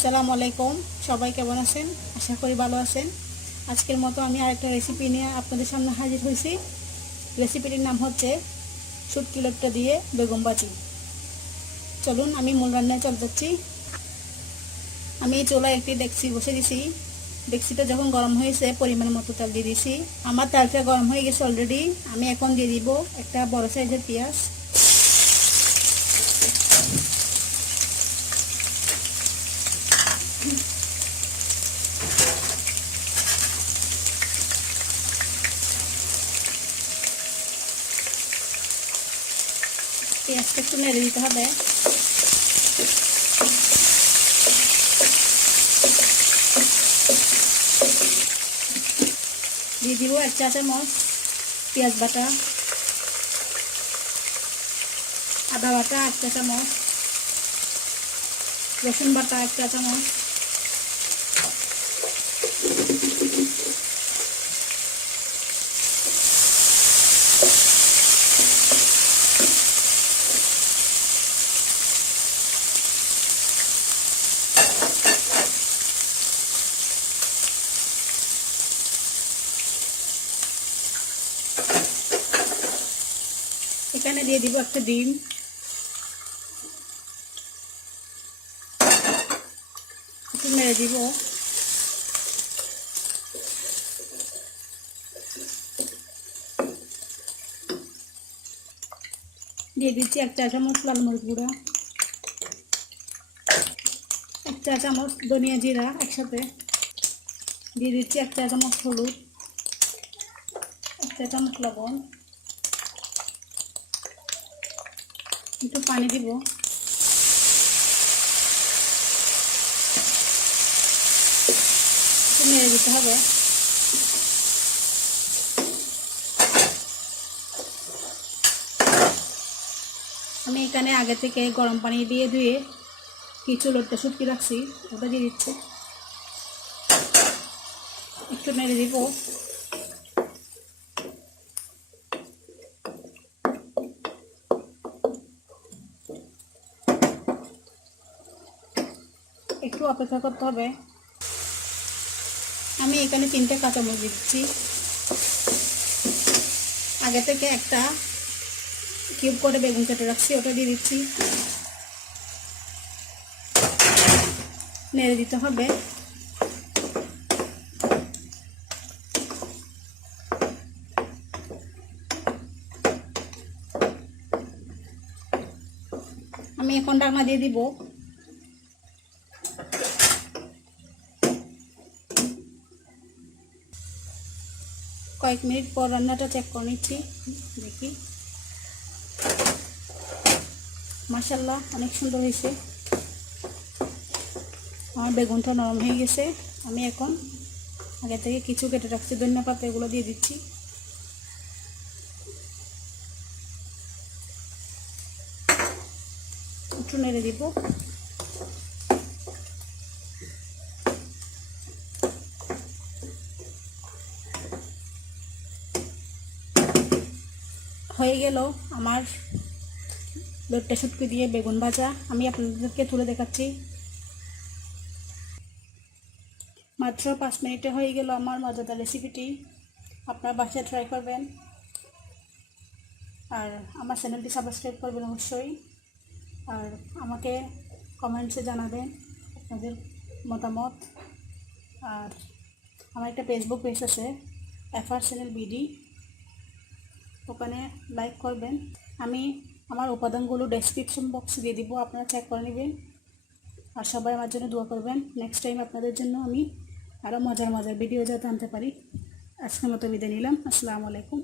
আসসালামু আলাইকুম, সবাই কেমন আছেন? আশা করি ভালো আছেন। আজকের মতো আমি আরেকটা রেসিপি নিয়ে আপনাদের সামনে হাজির হয়েছি। রেসিপিটির নাম হচ্ছে শুটকি লটটা দিয়ে বেগুন ভাজি। চলুন আমি মূল রান্নায় চলে যাচ্ছি। আমি চুলায় একটি ডেকচি বসে দিয়েছি। ডেকচিটা যখন গরম হয়েছে পরিমাণ মতো তেল দিয়ে দিয়েছি। আমার তেলটা গরম হয়ে গেছে অলরেডি। আমি এখন দিয়ে দিব একটা বড় সাইজের পেঁয়াজ। পেঁয়াজটা একটু নেড়ে দিতে হবে। দিয়ে দিব 1 চা চামচ পেঁয়াজ বাটা, আদা বাটা 1 চা চামচ, রসুন বাটা 1 চা চামচ, এখানে দিয়ে দিব একটা ডিম, একটু নেড়ে দিব। দিয়ে দিচ্ছি 1 চা চামচ লাল মরিচ গুঁড়া, 1 চা চামচ ধনিয়া জিরা একসাথে। দিয়ে দিচ্ছি 1 চা চামচ হলুদ, 1 চা চামচ লবণ, একটু পানি দিব। একটু নেড়ে দিতে হবে। আমি এখানে আগে থেকে গরম পানি দিয়ে ধুয়ে কিছু লোটটা শুটকি রাখছি, ওটা দিয়ে দিচ্ছি। একটু নেড়ে দিব। একটু অপেক্ষা করতে হবে। আমি এখানে 3টে কাঁচামরিচ দিচ্ছি। আগে থেকে একটা কিউব করে বেগুন কেটে রাখছি, ওটা দিয়ে দিচ্ছি। নেড়ে দিতে হবে। আমি এখন ঢাকনা দিয়ে দিব। কয়েক মিনিট পর রান্নাটা চেক করে নিচ্ছি, দেখি। মাশাআল্লাহ, অনেক সুন্দর হয়েছে। আমার বেগুনটা নরম হয়ে গেছে। আমি এখন আগে থেকে কিছু কেটে রাখছি ধনিয়া পাতা, এগুলো দিয়ে দিচ্ছি। একটু নেড়ে দিব। হয়ে গেল আমার লোটটা শুটকি দিয়ে বেগুন ভাজা। আমি আপনাদেরকে তুলে দেখাচ্ছি। মাত্র 5 মিনিটে হয়ে গেল আমার মজাদার রেসিপিটি। আপনার বাসায় ট্রাই করবেন আর আমার চ্যানেলটি সাবস্ক্রাইব করবেন অবশ্যই। আর আমাকে কমেন্টসে জানাবেন আপনাদের মতামত। আর আমার একটা ফেসবুক পেজ আছে, এফআর চ্যানেল বিডি, ওখানে লাইক করবেন। আমি আমার উপাদানগুলো ডেসক্রিপশন বক্সে দিয়ে দিব, আপনারা চেক করে নেবেন। আর সবাই আমার জন্য দোয়া করবেন। নেক্সট টাইম আপনাদের জন্য আমি আরও মজার মজার ভিডিও যাতে আনতে পারি। আজকের মতো বিদায় নিলাম। আসসালামু আলাইকুম।